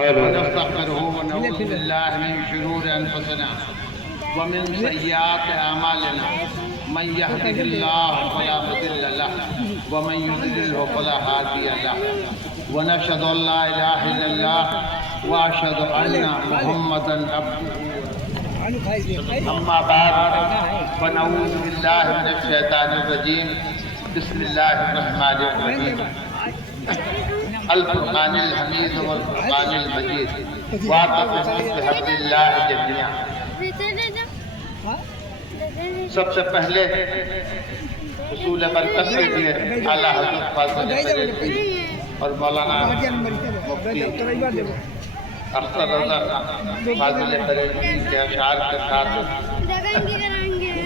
ونستغفره ونعوذ بالله من شرور أنفسنا ومن سيئات أعمالنا من يهده الله فلا مضل له ومن يضلله فلا هادي له ونشهد أن لا إله إلا الله وأشهد أن محمدا عبده أما بعد فنعوذ بالله من الشيطان الرجيم بسم الله الرحمن الرحيم القرآن الحمید والقرآن المجید واعتصموا بحبل اللہ جميعا۔ سب سے پہلے حصول برکت کے لیے اعلیٰ حضرت فاضل بریلوی اور مولانا مفتی اختر رضا فاضل بریلوی کے اشعار کے ساتھ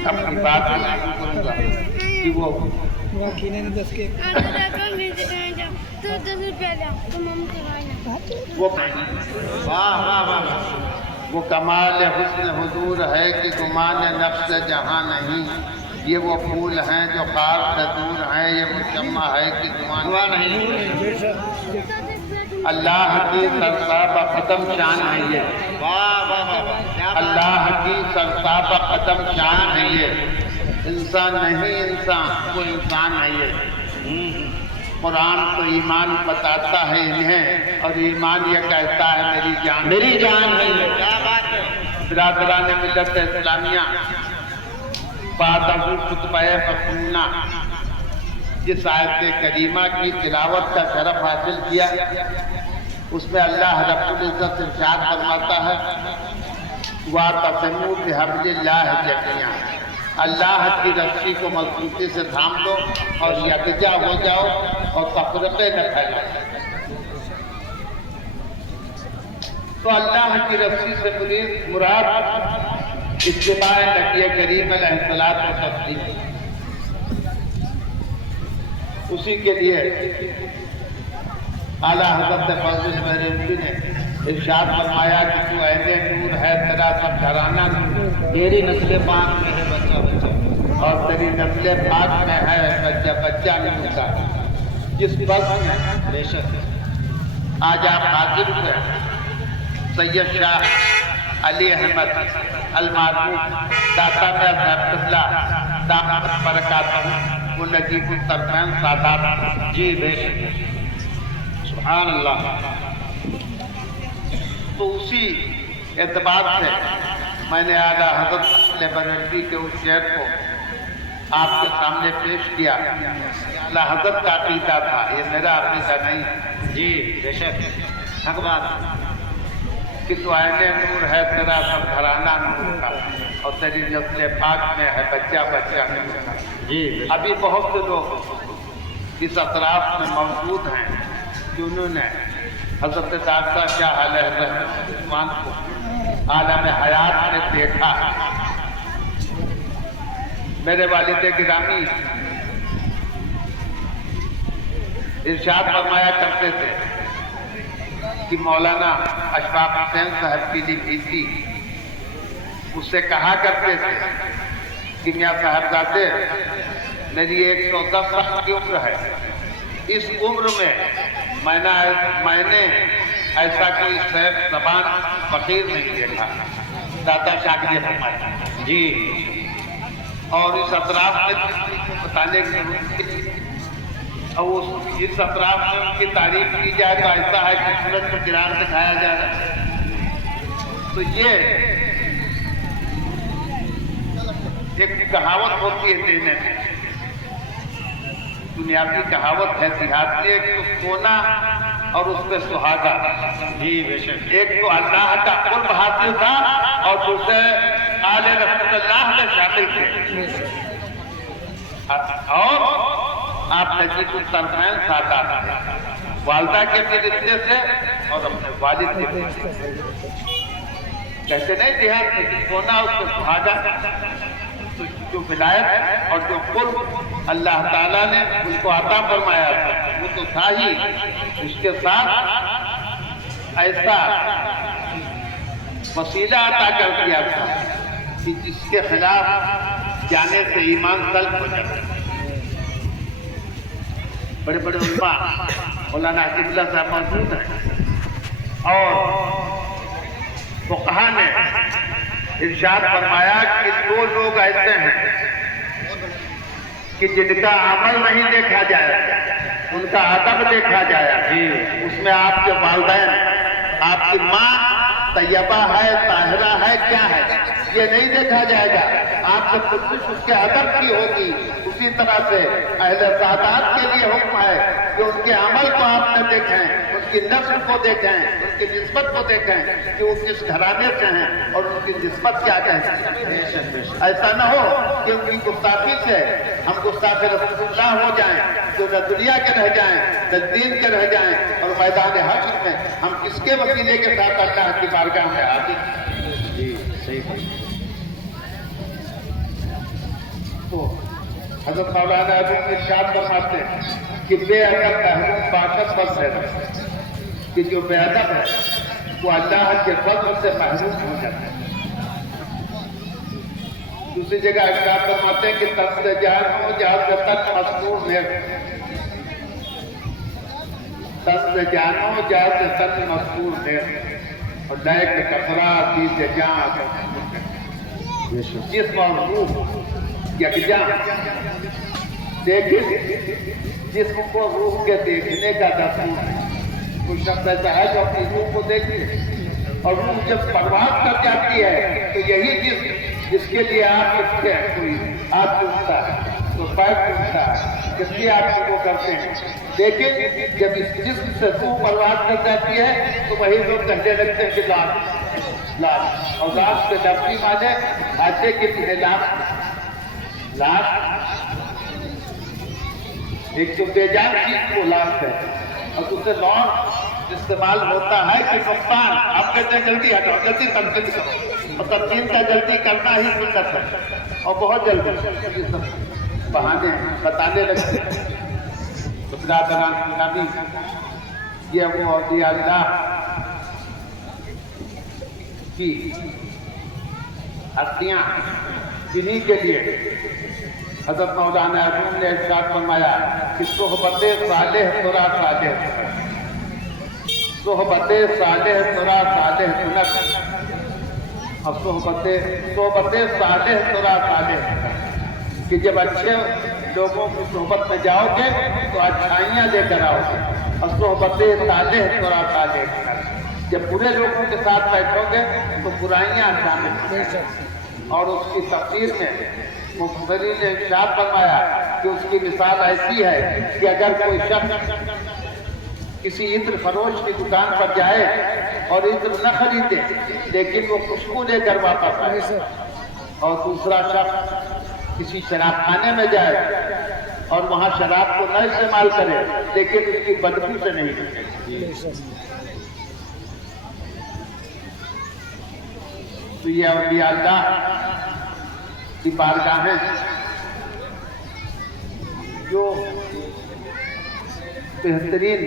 اپنی بات میں کروں گا کہ وہ وہ کمال حسن حضور ہے کہ گمان نفس جہاں نہیں، یہ وہ پھول ہیں جو خار سے دور ہیں، یہ مشمع ہے کہ دعا نہیں۔ اللہ کی سرتاب قدم شان ہے یہ، اللہ کی سرتاب قدم شان ہے یہ، انسان نہیں انسان وہ انسان ہے یہ۔ قرآن تو ایمان بتاتا ہے انہیں اور ایمان یہ کہتا ہے میری جان ہے یہ۔ کیا بات ہے برادران ملت اسلامیہ، بعد خطبہ مصنوعہ جس آیت کریمہ کی تلاوت کا شرف حاصل کیا، اس میں اللہ رب العزت ارشاد فرماتا ہے وَاعْتَصِمُوا بِحَبْلِ اللَّهِ جَمِيعًا، اللہ کی رسی کو مضبوطی سے تھام دو اور یکجا ہو جاؤ اور تفرقے نہ پھیلاؤ۔ تو اللہ کی رسی سے مراد اتباع نبی کریم علیہ الصلوٰۃ والتسلیم، اسی کے لیے اعلیٰ حضرت فاضل بریلوی نے ارشاد فرمایا کہ تو عین نور ہے، تیرا سب گھرانہ نور، تیری نسل پاک میں ہے بچہ بچہ، اور تیری نسل پاک میں ہے بچہ بچہ نور کا۔ جس وقت میں بے شک آج آپ حاضر ہوئے سید شاہ علی احمد المعروف داتا میں صاحب قبلہ دامت برکاتہ وہ نجیب الطرفین سادات، جی بے شک سبحان اللہ۔ تو اسی اعتبار سے میں نے اعلیٰ حضرت بریلوی کے اس شعر کو آپ کے سامنے پیش کیا۔ اعلیٰ حضرت کا عقیدہ تھا، یہ میرا عقیدہ نہیں، جی بے شک حق بات کہ تو عین نور ہے، تیرا سب گھرانہ نور کا، اور تیری نسل پاک میں ہے بچہ بچہ نور کا۔ جی ابھی بہت سے لوگ اس اطراف میں موجود ہیں جنہوں نے حضرت داتا شاہ علیہ الرحمن کو عالم حیات میں دیکھا۔ میرے والد گرامی ارشاد فرمایا کرتے تھے کہ مولانا اشفاق حسین صاحب کی لکھی تھی، اس سے کہا کرتے تھے کہ میاں صاحبزادے میری 110 سال کی عمر ہے، اس عمر میں میں نے ایسا کوئی سیف زبان فقیر نہیں دیکھا، داتا شاہ نے فرمایا جی۔ اور اس اطراف میں بتانے کی اور اس اطراف میں ان کی تعریف کی جائے تو ایسا ہے کہ سورج کو چراغ دکھایا جا رہا ہے۔ تو یہ ایک کہاوت ہوتی ہے دینے میں، دنیاوی کہاوت ہے دیہات میں، ایک تو سونا اور اس پہ سہاگا، جی بے شک، ایک تو اللہ کا قرب حاصل تھا اور دوسرے آل رسول اللہ میں شامل تھے، اور آپ نجیب الطرفین سادات والدہ کے بھی رشتے سے اور اپنے والد کے بھی کہتے نہیں دیہات میں سونا اس پہ سہاگا، جو ولایت اور جو قرب اللہ تعالیٰ نے ان کو عطا فرمایا تھا وہ تو تھا ہی، اس کے ساتھ ایسا وسیلہ عطا کر دیا تھا کہ جس کے خلاف جانے سے ایمان طلب ہو جاتا۔ بڑے بڑے علماء مولانا عزیز اللہ صاحب موجود ہیں، اور فقہا نے ارشاد فرمایا کہ دو لوگ ایسے ہیں کہ جن کا عمل نہیں دیکھا جائے، ان کا ادب دیکھا جائے، اس میں آپ کے والدین، آپ کی ماں طیبہ ہے، طاہرہ ہے، کیا ہے، یہ نہیں دیکھا جائے گا۔ آپ سے کوشش اس کے ادب کی ہوگی۔ اسی طرح سے اہل سعادات کے لیے حکم ہے کہ ان کے عمل کو آپ نے دیکھیں، ان کی نسل کو دیکھیں، ان کی نسبت کو دیکھیں کہ وہ کس گھرانے سے ہیں اور ان کی نسبت کیا کہتی ہے۔ ایسا نہ ہو کہ ان کی گستاخی سے ہم گستاخ رسول اللہ ہو جائیں، جو نہ دنیا کے رہ جائیں نہ دین کے رہ جائیں، اور میدان حشر میں ہم کس کے وسیلے کے ساتھ اللہ کی بارگاہ میں حاضر۔ جی صحیح۔ تو حضرت مولانا روم ارشاد فرماتے ہیں کہ بے ادب محروم باشد بس ہے، کہ جو بے ادب ہے وہ اللہ کے فضل سے محروم ہو جاتا ہے۔ دوسری جگہ ارشاد فرماتے ہیں کہ تن سے جان ہو جہاں سے تن مذکور ہے، تن سے جان ہو جہاں سے تن مذکور ہے، اور لائق کفرا دیتے جان جسم اور روح یکجاں دیکھیں، جسم کو روح کے دیکھنے کا دستور ہے۔ کوئی شخص ایسا ہے جو اپنی روح کو دیکھتے، اور روح جب پرواز کر جاتی ہے تو یہی جسم جس کے لیے آپ اٹھتے ہیں، کوئی ہاتھ ٹوٹتا ہے تو پیر ٹوٹتا ہے، جس لیے آپ وہ کرتے ہیں، لیکن جب اس جسم سے روح پرواز کر جاتی ہے تو وہی لوگ کہنے لگتے ہیں کہ لاش، اور لاش کے لفظی معنی حادثے کے لیے لاش ایک تو بے جان چیز کو لاش ہے، اور دوسرے لون استعمال ہوتا ہے کہ نقصان، آپ کہتے ہیں جلدی ہٹاؤ، جلدی تنقید کرو، اور تنقید کا جلدی کرنا ہی سنت ہے، اور بہت جلدی بہانے بتانے لگتے ہیں۔ برادران یہ وہ اولیاء اللہ کی ہستیاں جنہی کے لیے حضرت مولانا روم نے ارشاد فرمایا کہ صحبت صالح ترا صالح، صحبت صالح ترا صالح سنت، اور صحبت صالح ترا صالح، کہ جب اچھے لوگوں کی صحبت میں جاؤ گے تو اچھائیاں لے کر آؤ گے، اور صحبت صالح ترا صالح سنت، جب برے لوگوں کے ساتھ بیٹھو گے تو برائیاں شامل ہوں گی۔ اور اس کی تفسیر میں مفسرین نے ارشاد فرمایا کہ اس کی مثال ایسی ہے کہ اگر کوئی شخص کسی عطر فروش کی دکان پر جائے اور عطر نہ خریدے لیکن وہ خوشبو لے کر واپس آئے، اور دوسرا شخص کسی شراب خانے میں جائے اور وہاں شراب کو نہ استعمال کرے لیکن اس کی بدبو سے نہیں ملے، تو یہ اولیاء اللہ کی بارگاہیں جو بہترین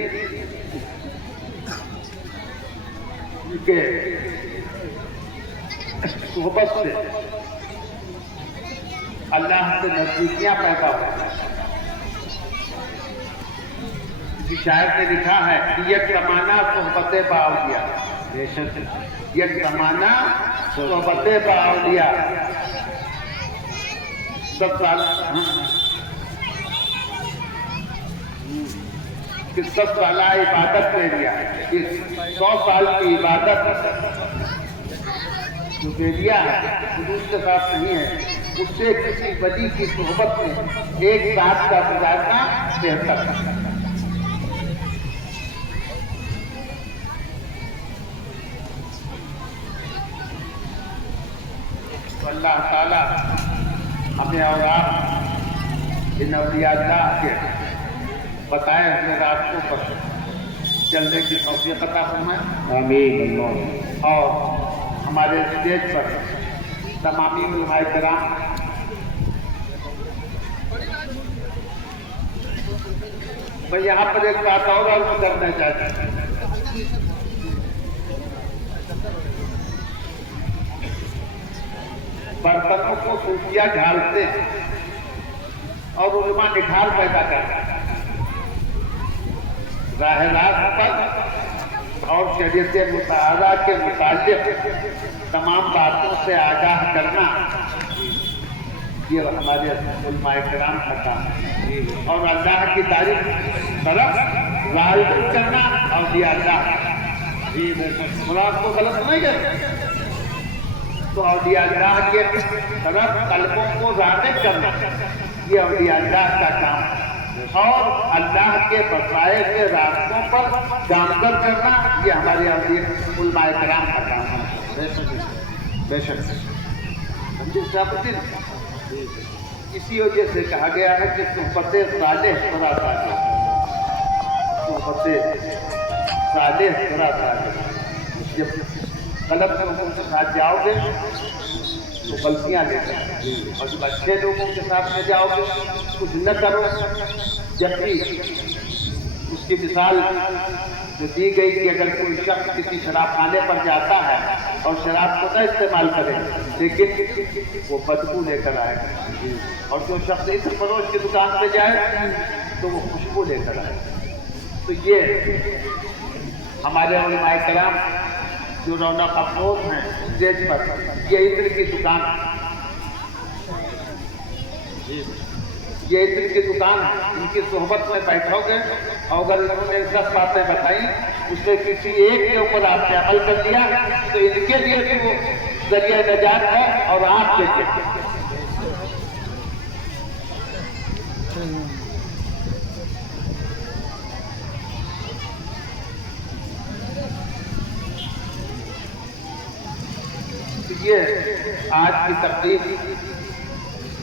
کے صحبت سے اللہ سے نزدیکیاں پیدا ہوتی ہیں۔ کسی شاعر نے لکھا ہے کہ یک زمانہ صحبت بااولیاء، یک زمانہ صحبت بااولیاء، سب سال کہ 10 سالہ عبادت لے لیا، 100 سال کی عبادت جو دے لیا ہے خلوص کے ساتھ نہیں ہے، اس سے کسی ولی کی صحبت میں ایک ساتھ کا گزارنا بہتر ہے۔ تو اللہ تعالیٰ ہمیں اور آپ ان اولیاء اللہ کے بتائے ہوئے راستوں پر چلنے کی توفیق عطا فرمائے، آمین۔ اور ہمارے اسٹیج پر تمامی علماء کرام میں یہاں پر ایک بات اور عرض کرنا چاہتا ہوں، برتنوں کو صوفیہ ڈھالتے ہیں اور علماء نکھار پیدا کرتے ہیں، راہ راست پر اور شریعت مطالعہ کے متعلق تمام باتوں سے آگاہ کرنا، یہ ہمارے علماء کرام کا کام ہے۔ اور اللہ کی تعریف طرف راغب کرنا اولیاء اللہ، مراد کو غلط نہیں ہے، تو اولیاء اللہ کے طرف قلبوں کو راغب کرنا یہ اولیاء اللہ کا کام ہے، اور اللہ کے بتائے ہوئے راستوں پر گامزن کرنا یہ ہمارے علماء کرام کا کام ہے۔ بے شک اسی وجہ سے کہا گیا ہے کہ صحبت صالح بڑا صالح، صحبت صالح بڑا صالح۔ جب غلط لوگوں کے ساتھ جاؤ گے تو غلطیاں لے گا، اور جب اچھے لوگوں کے ساتھ میں جاؤ گے کچھ نہ کرو۔ جب بھی اس کی مثال جو دی گئی کہ اگر کوئی شخص کسی شراب خانے پر جاتا ہے اور شراب کو نہ استعمال کرے لیکن وہ بدبو لے کر آئے گا، اور جو شخص عطر فروش کی دکان پہ جائے تو وہ خوشبو لے کر آئے گا۔ تو یہ ہمارے علماء کرام جو رونق افروز ہیں اسٹیج پر، یہ عطر کی دکان ہے، ان کی صحبت میں بیٹھو گے اور اگر انہوں نے 10 باتیں بتائی اس سے کسی ایک کے اوپر آپ نے عمل کر لیا تو ان کے لیے بھی وہ ذریعہ نجات ہے اور آپ کے لیے۔ یہ آج کی تقریب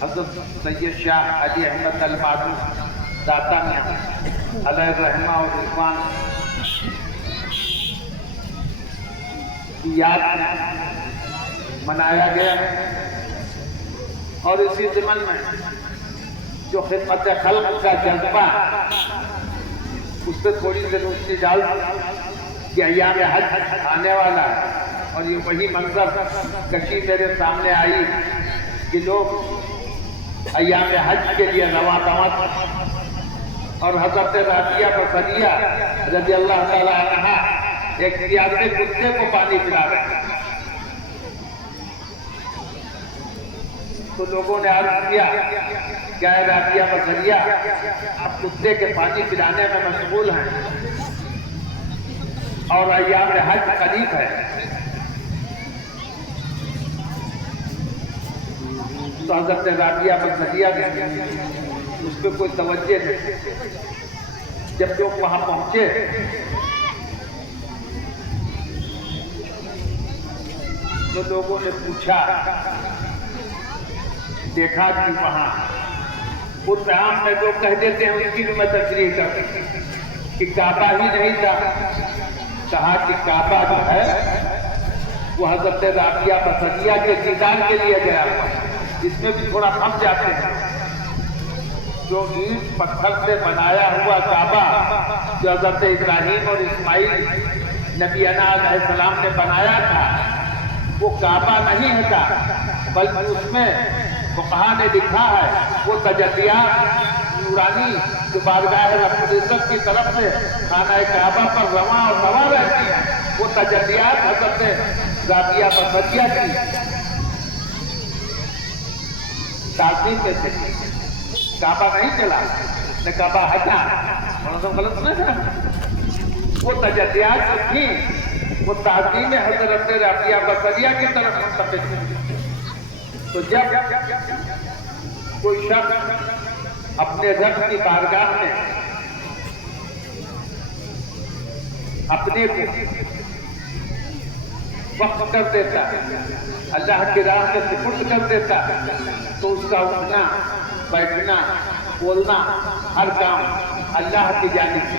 حضرت سید شاہ علی احمد المعروف داتا میاں علیہ الرحمہ و رضوان کی یاد میں منایا گیا ہے، اور اسی ضمن میں جو خدمت خلق کا جذبہ اس سے تھوڑی سی روشنی ڈال کہ ایام حج آنے والا ہے، اور یہ وہی منظر کشی میرے سامنے آئی کہ لوگ ایام حج کے لیے رواں دواں، اور حضرت رابعہ بصریہ رضی اللہ تعالیٰ عنہا ایک پیاسے کتے کو پانی پلا رہے ہیں، تو لوگوں نے عرض کیا کیا ہے رابعہ بصریہ آپ کتے کے پانی پلانے میں مشغول ہیں اور ایام حج قریب ہے، تو حضرت رابعہ بصریہ نے اس پہ کوئی توجہ نہیں۔ جب لوگ وہاں پہنچے تو لوگوں نے پوچھا، دیکھا کہ وہاں اس عام میں لوگ کہہ دیتے ہیں اس کی بھی میں تشریح کرتا کہ کعبہ ہی نہیں تھا، کہا کہ کعبہ جو ہے وہ حضرت رابعہ بصریہ کے دیدار کے لیے گیا ہوا، اس میں بھی تھوڑا پھنس جاتے ہیں۔ جو اینٹ پتھر سے بنایا ہوا کعبہ جو حضرت ابراہیم اور اسماعیل نبی علیہ السلام نے بنایا تھا وہ کعبہ نہیں ہے، بلکہ اس میں فقہا نے لکھا ہے وہ تجلیات نورانی جو بارگاہ رب العزت کی طرف سے خانہ کعبہ پر رواں اور رواں رہتی ہیں، وہ تجلیات حضرت رابعہ بصریہ کی تعظیم میں سے کعبہ نہیں چلا نہ کعبہ ہٹا، غلط نہیں تھا، وہ تجلیات جو تھیں وہ تعظیم حضرت رابعہ بصریہ کی طرف منتقل تھی۔ تو جب کوئی شخص اپنے رب کی بارگاہ میں اپنے کو وقف کر دیتا ہے، اللہ کی راہ میں سپرد کر دیتا ہے، تو اس کا اٹھنا بیٹھنا بولنا ہر کام اللہ کی جانب سے